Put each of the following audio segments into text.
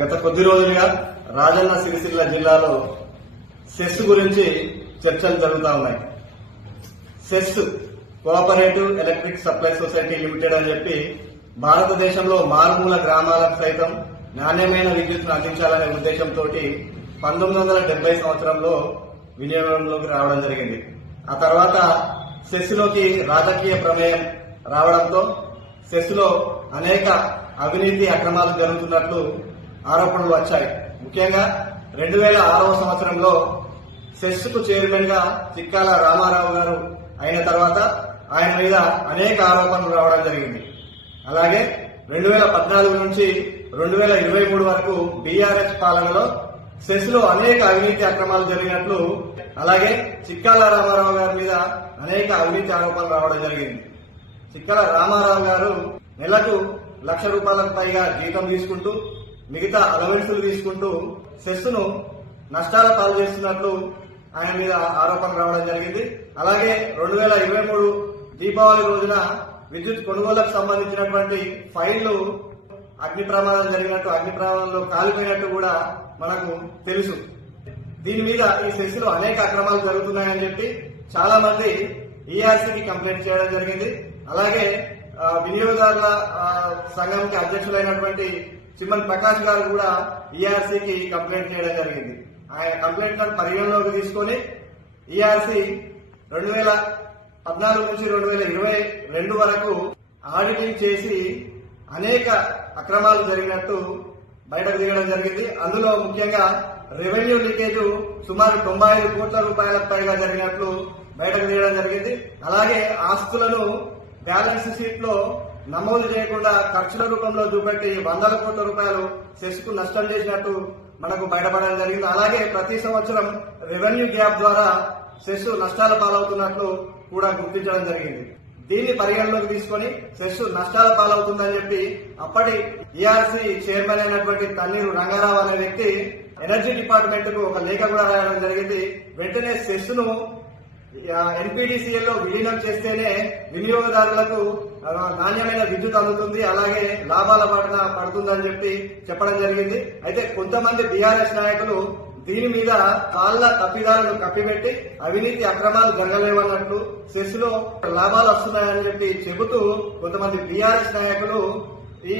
గత కొద్ది రోజులుగా రాజన్న సిరిసిల్ల జిల్లాలో సెస్ గురించి చర్చలు జరుగుతూ ఉన్నాయి. CESS cooperative electric supply society limited అని చెప్పి భారతదేశంలో మారుమూల గ్రామాలకు సైతం నాణ్యమైన విద్యుత్తును అందించాలనే ఉద్దేశంతో 1970 సంవత్సరంలో వినియోగంలోకి రావడం జరిగింది. ఆ తర్వాత సెస్ లోకి రాజకీయ ప్రమేయం రావడంతో సెస్ లో అనేక అవినీతి అక్రమాలు జరుగుతున్నట్లు ఆరోపణలు వచ్చాయి. ముఖ్యంగా 2006వ సంవత్సరంలో సెస్ కు చైర్మన్ గా చిక్కాల రామారావు గారు అయిన తర్వాత ఆయన మీద అనేక ఆరోపణలు రావడం జరిగింది. అలాగే 2014 నుంచి 2023 వరకు బీఆర్ఎస్ పాలనలో సెస్ లో అనేక అవినీతి అక్రమాలు జరిగినట్లు, అలాగే చిక్కాల రామారావు గారి మీద అనేక అవినీతి ఆరోపణలు రావడం జరిగింది. చిక్కాల రామారావు గారు నెలకు ₹1,00,000 పైగా జీతం తీసుకుంటూ మిగతా అలవెన్సులు తీసుకుంటూ సెస్ ను నష్టాల పాలు చేస్తున్నట్లు ఆయన మీద ఆరోపణలు రావడం జరిగింది. అలాగే 2023 దీపావళి రోజున విద్యుత్ కొనుగోలుకు సంబంధించినటువంటి ఫైళ్లు అగ్ని ప్రమాదం జరిగినట్టు, అగ్ని ప్రమాదంలో కాలిపోయినట్టు కూడా మనకు తెలుసు. దీని మీద ఈ సెస్ లో అనేక అక్రమాలు జరుగుతున్నాయని చెప్పి చాలా మంది ఈఆర్సీకి కంప్లైంట్ చేయడం జరిగింది. అలాగే వినియోగదారుల సంఘంకి అధ్యక్షులైనటువంటి చిమ్మన్ ప్రకాష్ గారు కూడా ఈఆర్సీకి కంప్లైంట్ చేయడం జరిగింది. ఆయన కంప్లైంట్ పరిగణలోకి తీసుకొని ఈఆర్సీ 2014 నుంచి 2022 వరకు ఆడిటింగ్ చేసి అనేక అక్రమాలు జరిగినట్టు బయటకు దిగడం జరిగింది. అందులో ముఖ్యంగా రెవెన్యూ లీకేజ్ సుమారు ₹95 కోట్ల పైగా జరిగినట్లు బయటకు దిగడం జరిగింది. అలాగే ఆస్తులను బ్యాలెన్స్ షీట్ లో నమోదు చేయకుండా ఖర్చుల రూపంలో చూపెట్టి ₹100 కోట్ల సెస్ కు నష్టం చేసినట్టు మనకు బయటపడడం జరిగింది. అలాగే ప్రతి సంవత్సరం రెవెన్యూ గ్యాప్ ద్వారా సెస్ నష్టాల పాలవుతున్నట్లు కూడా గుర్తించడం జరిగింది. దీన్ని పరిగణలోకి తీసుకుని సెస్ నష్టాల పాలవుతుందని చెప్పి అప్పటి ఈఆర్సీ చైర్మన్ అయినటువంటి తన్నీరు రంగారావు అనే వ్యక్తి ఎనర్జీ డిపార్ట్మెంట్ కు ఒక లేఖ కూడా రాయడం జరిగింది. వెంటనే సెస్ ను ఎన్పీడీసీఎల్ లో విలీనం చేస్తేనే వినియోగదారులకు నాణ్యమైన విద్యుత్ అందుతుంది, అలాగే లాభాల బాటన పడుతుందని చెప్పి చెప్పడం జరిగింది. అయితే కొంతమంది బీఆర్ఎస్ నాయకులు దీని మీద వాళ్ళ తప్పిదాలను కప్పిపెట్టి అవినీతి అక్రమాలు జరగలేవన్నట్లు, సెస్ లో లాభాలు వస్తున్నాయని చెప్పి చెబుతూ కొంతమంది బీఆర్ఎస్ నాయకులు ఈ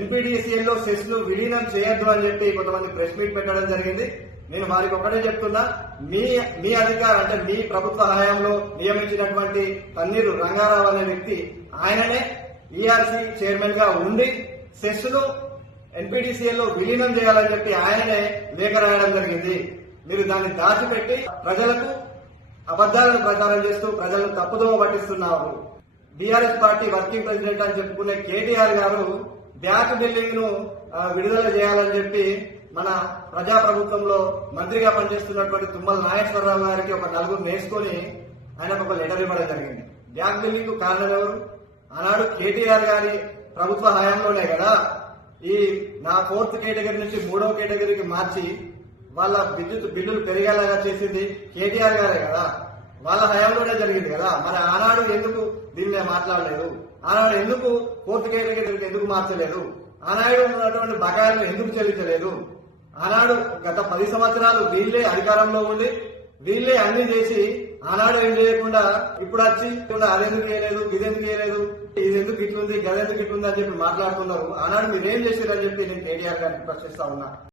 ఎన్పీడీసీఎల్ లో సెస్ ను విలీనం చేయొద్దు అని చెప్పి కొంతమంది ప్రెస్ మీట్ పెట్టడం జరిగింది. నేను వారికి ఒకటే చెప్తున్నా, మీ అధికారం అంటే మీ ప్రభుత్వ హయాంలో నియమించినటువంటి తన్నీరు రంగారావు అనే వ్యక్తి ఆయననే ఈఆర్సీ చైర్మన్ గా ఉండి సెస్ ను ఎన్పీడీసీఎల్ లో విలీనం చేయాలని చెప్పి ఆయననే లేఖ రాయడం జరిగింది. మీరు దాన్ని దాచిపెట్టి ప్రజలకు అబద్దాలను ప్రచారం చేస్తూ ప్రజలను తప్పుదోవ పట్టిస్తున్నారు. బీఆర్ఎస్ పార్టీ వర్కింగ్ ప్రెసిడెంట్ అని చెప్పుకునే కేటీఆర్ గారు బ్యాక్ బిల్డింగ్ ను విడుదల చేయాలని చెప్పి మన ప్రజాప్రభుత్వంలో మంత్రిగా పనిచేస్తున్నటువంటి తుమ్మల నాగేశ్వరరావు గారికి ఒక 4 నేర్చుకొని ఆయనకు ఒక లెటర్ ఇవ్వడం జరిగింది. బ్యాక్ బిల్డింగ్ కు కారణం ఎవరు? ఆనాడు కేటీఆర్ గారి ప్రభుత్వ హయాంలోనే కదా ఈ నా 4th కేటగిరీ నుంచి 3వ కేటగిరీకి మార్చి వాళ్ళ విద్యుత్ బిల్లులు పెరిగేలాగా చేసింది కేటీఆర్ గారే కదా, వాళ్ళ హయాంలోనే జరిగింది కదా. మరి ఆనాడు ఎందుకు దీన్ని మాట్లాడలేదు? ఆనాడు ఎందుకు 4th కేటగిరీకి ఎందుకు మార్చలేదు? ఆనాడు ఉన్నటువంటి బకాయిలను ఎందుకు చెల్లించలేదు? ఆనాడు గత 10 సంవత్సరాలు వీళ్లే అధికారంలో ఉండి వీళ్లే అన్ని చేసి ఆనాడు ఏం చేయకుండా ఇప్పుడు వచ్చి అదెందుకు చేయలేదు, ఇదెందుకు చేయలేదు, ఇది ఎందుకు ఇట్లుంది, గదెందుకు ఇట్లుంది అని చెప్పి మాట్లాడుతున్నారు. ఆనాడు మీరేం చేశారని చెప్పి నేను కేటీఆర్ గారిని ప్రశ్నిస్తా ఉన్నా.